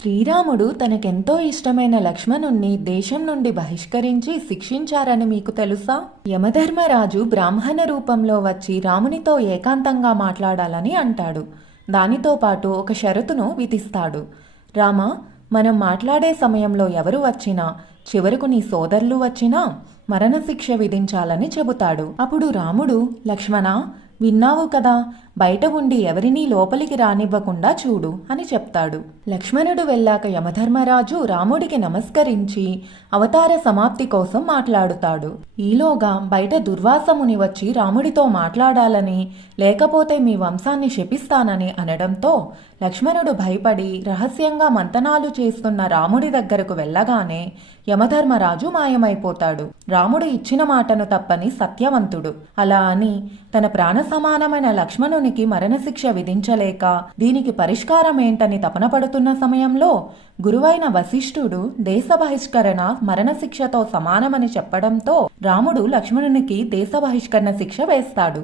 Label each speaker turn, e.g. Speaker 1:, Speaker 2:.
Speaker 1: శ్రీరాముడు తనకెంతో ఇష్టమైన లక్ష్మణుణ్ణి దేశం నుండి బహిష్కరించి శిక్షించారని మీకు తెలుసా? యమధర్మరాజు బ్రాహ్మణ రూపంలో వచ్చి రామునితో ఏకాంతంగా మాట్లాడాలని అంటాడు. దానితో పాటు ఒక షరతును విధిస్తాడు. రామ మనం మాట్లాడే సమయంలో ఎవరు వచ్చినా చివరకు నీ సోదరులు వచ్చినా మరణశిక్ష విధించాలని చెబుతాడు. అప్పుడు రాముడు లక్ష్మణ విన్నావు కదా బయట ఉండి ఎవరినీ లోపలికి రానివ్వకుండా చూడు అని చెప్తాడు. లక్ష్మణుడు వెళ్ళాక యమధర్మరాజు రాముడికి నమస్కరించి అవతార సమాప్తి కోసం మాట్లాడుతాడు. ఈలోగా బయట దుర్వాసముని వచ్చి రాముడితో మాట్లాడాలని లేకపోతే మీ వంశాన్ని శపిస్తానని అనడంతో లక్ష్మణుడు భయపడి రహస్యంగా మంతనాలు చేస్తున్న రాముడి దగ్గరకు వెళ్ళగానే యమధర్మరాజు మాయమైపోతాడు. రాముడు ఇచ్చిన మాటను తప్పని సత్యవంతుడు. అలా అని తన ప్రాణ సమానమైన లక్ష్మణుని అతనికి మరణశిక్ష విధించలేక దీనికి పరిష్కారం ఏంటని తపన పడుతున్న సమయంలో గురువైన వశిష్ఠుడు దేశ బహిష్కరణ మరణశిక్షతో సమానమని చెప్పడంతో రాముడు లక్ష్మణునికి దేశ బహిష్కరణ శిక్ష వేస్తాడు.